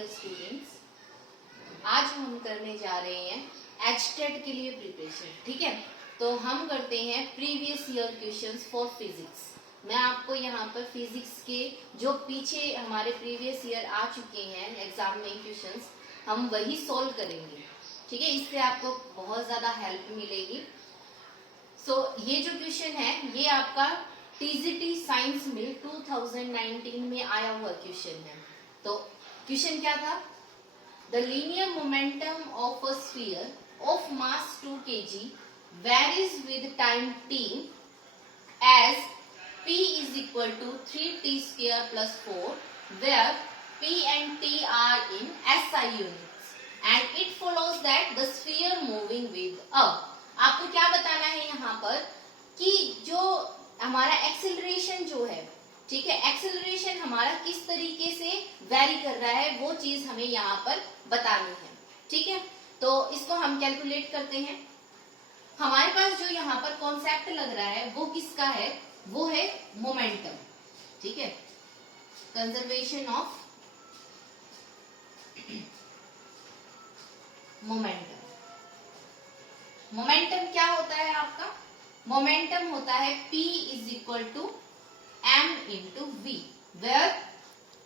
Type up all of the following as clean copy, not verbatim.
Dear students, आज हम करने जा रहे हैं एचटेट के लिए प्रिपरेशन। ठीक है, तो हम करते हैं previous year questions for physics. मैं आपको यहाँ पर फिजिक्स के जो पीछे हमारे प्रीवियस ईयर आ चुके हैं एग्जाम में क्वेश्चंस, हम वही सॉल्व करेंगे। ठीक है, इससे आपको बहुत ज्यादा हेल्प मिलेगी। ये जो क्वेश्चन है ये आपका टीजीटी साइंस में 2019 में आया हुआ क्वेश्चन है। तो क्वेश्चन क्या था? The linear momentum of a sphere of mass 2 kg varies with time t as p is equal to 3t square plus 4, where p and t are in SI units, and it follows that the sphere moving with a। आपको क्या बताना है यहाँ पर कि जो हमारा acceleration जो है, ठीक है, एक्सेलरेशन हमारा किस तरीके से वेरी कर रहा है वो चीज हमें यहाँ पर बतानी है। ठीक है, तो इसको हम कैलकुलेट करते हैं। हमारे पास जो यहाँ पर कॉन्सेप्ट लग रहा है वो किसका है? वो है मोमेंटम। ठीक है, कंजर्वेशन ऑफ मोमेंटम। मोमेंटम क्या होता है आपका? मोमेंटम होता है P is equal to m into v, where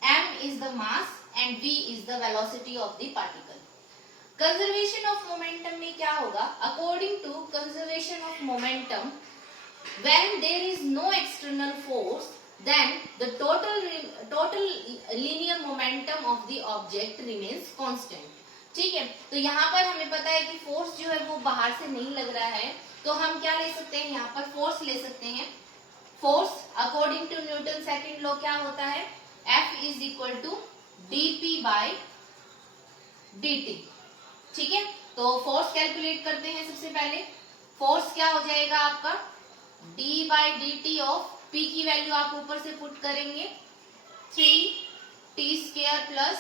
m is the mass and v is the velocity of the particle. Conservation of momentum में क्या होगा? According to conservation of momentum, when there is no external force, then the total linear momentum of the object remains constant। ठीक है, तो यहाँ पर हमें पता है कि फोर्स जो है वो बाहर से नहीं लग रहा है, तो हम क्या ले सकते हैं? यहाँ पर फोर्स ले सकते हैं। Force according to Newton second law क्या होता है? F is equal to dp by dt। ठीक है, तो फोर्स कैलकुलेट करते हैं। सबसे पहले फोर्स क्या हो जाएगा आपका? d by dt of p की वैल्यू आप ऊपर से पुट करेंगे 3t स्क्वायर प्लस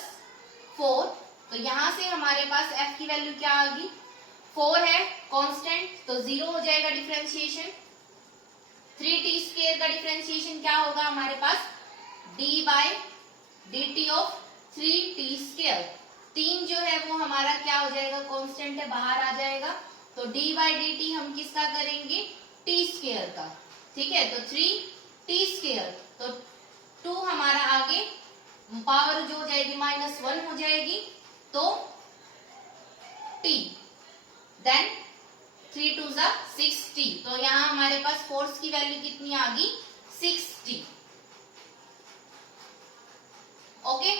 4। तो यहां से हमारे पास f की वैल्यू क्या आ गई? 4 है कांस्टेंट, तो 0 हो जाएगा डिफरेंशिएशन। 3t स्क्वायर का डिफरेंशिएशन क्या होगा हमारे पास? d by dt of 3t square. 3 जो है वो हमारा क्या हो जाएगा? कांस्टेंट है, बाहर आ जाएगा। तो d बाय dt हम किसका करेंगे? t स्क्वायर का। ठीक है, तो 3t स्क्वायर, तो 2 हमारा आगे पावर जो हो जाएगी -1 हो जाएगी, तो t, देन 3 2 जा 6t। तो यहाँ हमारे पास फोर्स की वैल्यू कितनी आ गई? 6t। ओके,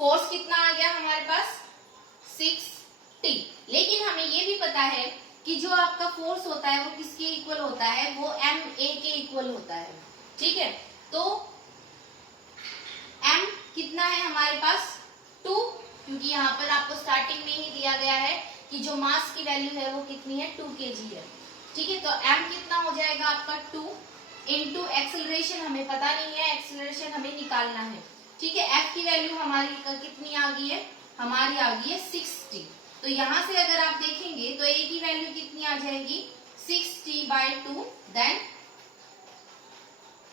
फोर्स कितना आ गया हमारे पास? 6t। लेकिन हमें ये भी पता है कि जो आपका फोर्स होता है वो किसके इक्वल होता है? वो ma के इक्वल होता है। ठीक है, तो m कितना है हमारे पास? 2, क्योंकि यहाँ पर आपको स्टार्टिंग में ही दिया गया है कि जो मास की वैल्यू है वो कितनी है? 2 kg है। ठीक है, तो m कितना हो जाएगा आपका? 2 इंटू एक्सेलरेशन हमें पता नहीं है, एक्सेलरेशन हमें निकालना है। ठीक है, f की वैल्यू हमारी कितनी आ गई है? हमारी आ गई है 60। तो यहां से अगर आप देखेंगे तो a की वैल्यू कितनी आ जाएगी? 6t bye 2, then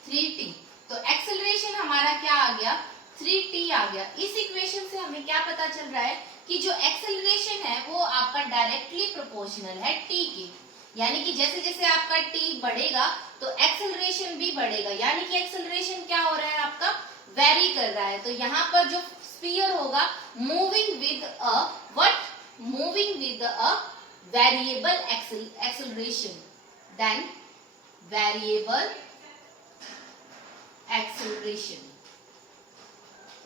3t। तो एक्सेलरेशन हमारा क्या आ गया? 3t आ गया। इस इक्वेशन से हमें क्या पता चल रहा है कि जो एक्सेलरेशन है वो आपका डायरेक्टली प्रोपोर्शनल है t के। यानी कि जैसे जैसे आपका t बढ़ेगा तो एक्सेलरेशन भी बढ़ेगा, यानी कि एक्सेलरेशन क्या हो रहा है आपका? वेरी कर रहा है। तो यहाँ पर जो स्फीयर होगा moving with a what? Moving with a variable acceleration, then variable acceleration.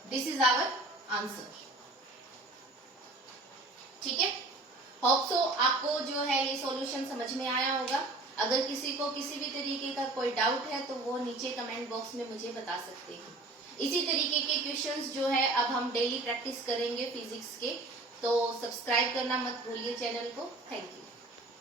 This is our answer. ठीक है, होप सो आपको जो है ये सॉल्यूशन समझ में आया होगा। अगर किसी को किसी भी तरीके का कोई डाउट है तो वो नीचे कमेंट बॉक्स में मुझे बता सकते हैं। इसी तरीके के क्वेश्चंस जो है अब हम डेली प्रैक्टिस करेंगे फिजिक्स के, तो सब्सक्राइब करना मत भूलिए चैनल को। Thank you.